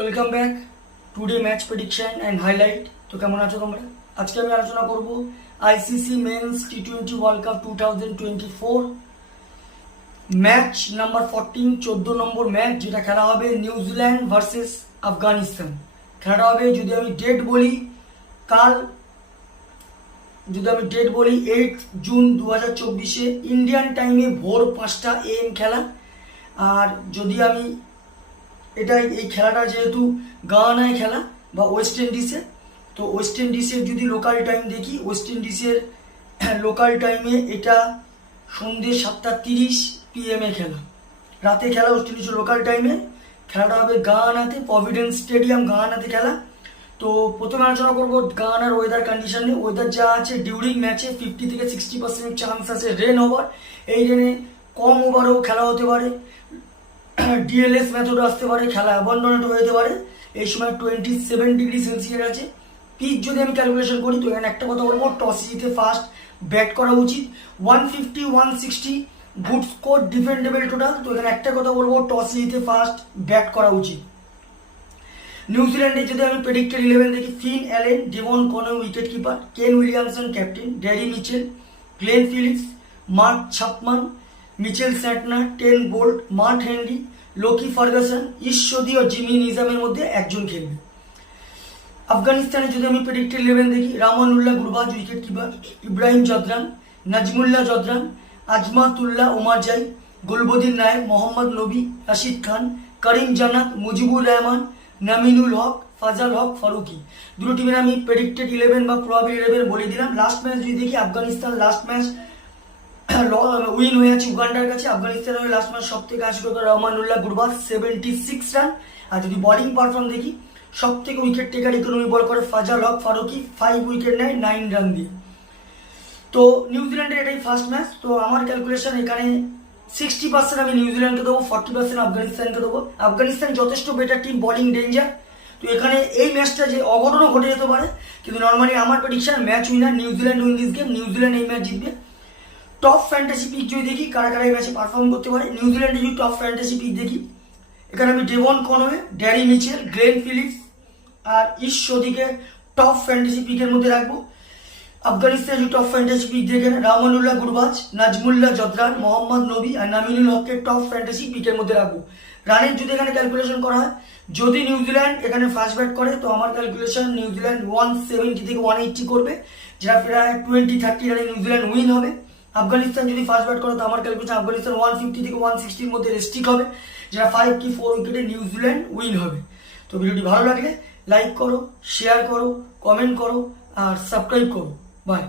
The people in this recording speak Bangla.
Welcome back today match prediction and highlight. তো কেমন আছো তোমরা? আজকে আমি আলোচনা করব আইসিসি মেন্স টি20 ওয়ার্ল্ড কাপ 2024 ম্যাচ নাম্বার 14, 14 নম্বর ম্যাচ, যেটা খেলা হবে নিউজিল্যান্ড ভার্সেস আফগানিস্তান। খেলাটা হবে, যদি আমি ডেট বলি, কাল, যদি আমি ডেট বলি 8 জুন 2024 ইন্ডিয়ান টাইমে ভোর 5টা AM খেলা। আর যদি আমি এই খেলাটা যেহেতু গায়ানায় খেলা বা ওয়েস্ট ইন্ডিজে, তো ওয়েস্ট ইন্ডিজের যদি লোকাল টাইম দেখি, ওয়েস্ট ইন্ডিজের লোকাল টাইমে এটা সন্ধ্যে 7:30 PM খেলা, রাতে খেলা ওয়েস্ট ইন্ডিজের লোকাল টাইমে। খেলাটা হবে গায়ানাতে, প্রভিডেন্স স্টেডিয়াম গায়ানাতে খেলা। তো প্রথমে আলোচনা করবো গায়ানার ওয়েদার কন্ডিশন নিয়ে। ওয়েদার যা আছে, ডিউরিং ম্যাচে 50 থেকে 60% চান্স আছে রেন ওভার। এই রেনে কম ওভারেও খেলা হতে পারে, ডিএলএস মেথড আসতে পারে, খেলা অ্যাবন্ডনেট হয়ে যেতে পারে। এই সময় 27 ডিগ্রি সেলসিয়াস আছে। পিচ যদি আমি ক্যালকুলেশন করি, তো এখানে একটা কথা বলবো, টস জিতে ফার্স্ট ব্যাট করা উচিত। 150, 160 গুড স্কোর, ডিফেন্ডেবল টোটাল। তো এখানে একটা কথা বলবো, টস জিতে ফার্স্ট ব্যাট করা উচিত। নিউজিল্যান্ডে যদি আমি প্রেডিক্টেড 11 দেখি, Finn Allen, Devon Conway wicket keeper, Kane Williamson captain, Daryl Mitchell, Glenn Phillips, Mark Chapman, Mitchell Santner, Trent Boult, Matt Henry, Lockie Ferguson, Ish Sodhi ও জিমি নিজামের মধ্যে একজন খেলবে। আফগানিস্তানে যদি আমি প্রেডিক্টেড 11 দেখি, রামানুল্লাহ গুরবাজ উইকেট কিপার, ইব্রাহিম জদরান, নাজমুল্লাহ জদরান, আজমাতুল্লাহ ওমারজাই, গুলবদিন নায়েক, মোহাম্মদ নবী, রাশিদ খান, করিম জান্নাত, মুজিবুর রহমান, নামিনুল হক, ফাজাল হক ফারুকি। দুটো টিমের আমি প্রেডিক্টেড 11 বা প্রবাবল 11 বলে দিলাম। লাস্ট ম্যাচ যদি দেখি, আফগানিস্তান লাস্ট ম্যাচ উইন হয়ে আছে উগান্ডার কাছে। আফগানিস্তানের হয়ে লাস্ট ম্যাচ সব থেকে আশীর্বাদ রহমানুল্লাহ গুরবাজ 76 রান। আর যদি বোলিং পারফর্ম দেখি, সব থেকে উইকেট টেকার ইকোনমি বল করে ফাজাল হক ফারুকি, 5 উইকেট নেয় 9 রান দিয়ে। তো নিউজিল্যান্ডের এটাই ফার্স্ট ম্যাচ। তো আমার ক্যালকুলেশন এখানে 60% আমি নিউজিল্যান্ডকে দেবো, 40% আফগানিস্তানকে দেবো। আফগানিস্তান যথেষ্ট বেটার টিম, বোলিং ডেঞ্জার। তো এখানে এই ম্যাচটা যে অঘটনও ঘটে যেতে পারে, কিন্তু নর্মালি আমার prediction match winner New Zealand win this game. New Zealand এই ম্যাচ জিতবে। টপ ফ্যান্টাসি পিক যদি দেখি, কারা কারা এই ম্যাচে পারফর্ম করতে পারে, নিউজিল্যান্ডে যদি টপ ফ্যান্টাসি পিক দেখি, এখানে আমি Devon Conway, ড্যারি Mitchell, Glenn Philips আর ঈশ্বরদীকে টপ ফ্যান্টাসি পিকের মধ্যে রাখবো। আফগানিস্তানে যদি টপ ফ্যান্টাসি পিক দেখেন, রামানুল্লাহ গুরবাজ, নাজমুল্লাহ জদরান, মোহাম্মদ নবী আর নামিনুল হককে টপ ফ্যান্টাসি পিকের মধ্যে রাখবো। রানের যদি এখানে ক্যালকুলেশন করা হয়, যদি নিউজিল্যান্ড এখানে ফার্স্ট ব্যাট করে, তো আমার ক্যালকুলেশন নিউজিল্যান্ড 170 থেকে 180 করবে, যেটা প্রায় 20-30 রানে নিউজিল্যান্ড উইন হবে। আফগানিস্তান যদি ফার্স্ট ব্যাট করে, তো আমার ক্যালকুলেশন আফগানিস্তান 150 থেকে 160-র মধ্যে রেস্ট্রিক্ট হবে, যেটা 5 কি 4 উইকেটে নিউজিল্যান্ড উইন হবে। তো ভিডিওটি ভালো লাগলে লাইক করো, শেয়ার করো, কমেন্ট করো আর সাবস্ক্রাইব করো। বাই।